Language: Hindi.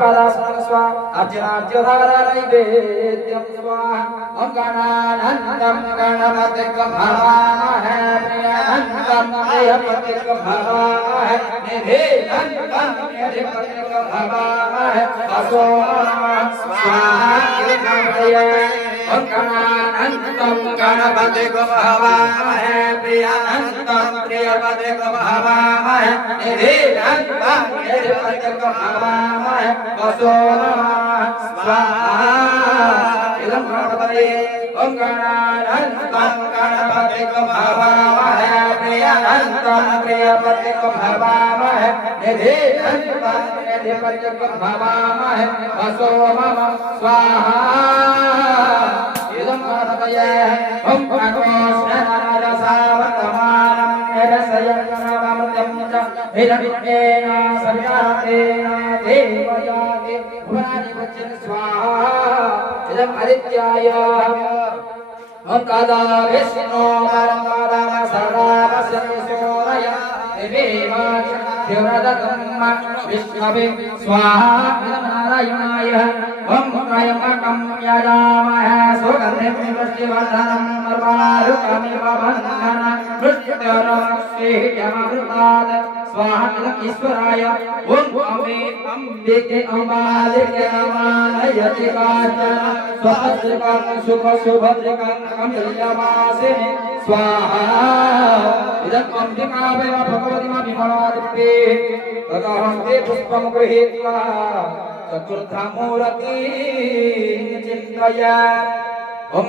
पादासन स्वाहा अर्चनार्चधारा नैवेद्यं स्वाहा ओम गणानन्दं गणपतिं भवामहे प्रियनन्दं प्रियपतिं भवामहे निधिनन्दं निधिपतिं भवामहे वसो स्वाहा ओम गणानन्दं गणपतिं भवामहे प्रियनन्दं प्रियपतिं भवामहे निधिनन्दं निधिपतिं भवामहे वसो स्वाहा इदं गणपते ओम गणानन्दं गणपतिं भवामहे प्रियनन्दं प्रियपतिं भवामहे निधिनन्दं निधिपतिं भवामहे वसो स्वाहा इदं गणपते ओम गणोष्णरसावतमानं निरसयन्नममृतं च हिरण्येन सवितातेन देवयाते भुवनाधिपतिं स्वाहा इदं आदित्याय ओम कादा विष्णु परमादान सर्वावस्य सूरय देवा शिवरदम् विष्णवे स्वाहा इदं नारायणाय ओम त्रयंबकं यजामहे सुगन्धिं पुष्टिवर्धनं सर्वारुकमिव बन्धनं मृत्युर्मुक्षीयमृतात् स्वाहा इदं ईश्वराय ओम अम्बिके अम्बालिके नमालयति काचन स्वभद्रकं शुभशुभद्रकं कमलवासिनि स्वाहा इदं अम्बिकावै भगवती विमलादित्ये तदहं ते पुष्पं गृहीत्वा चतुर्धा मूर्ति चिन्तय ओम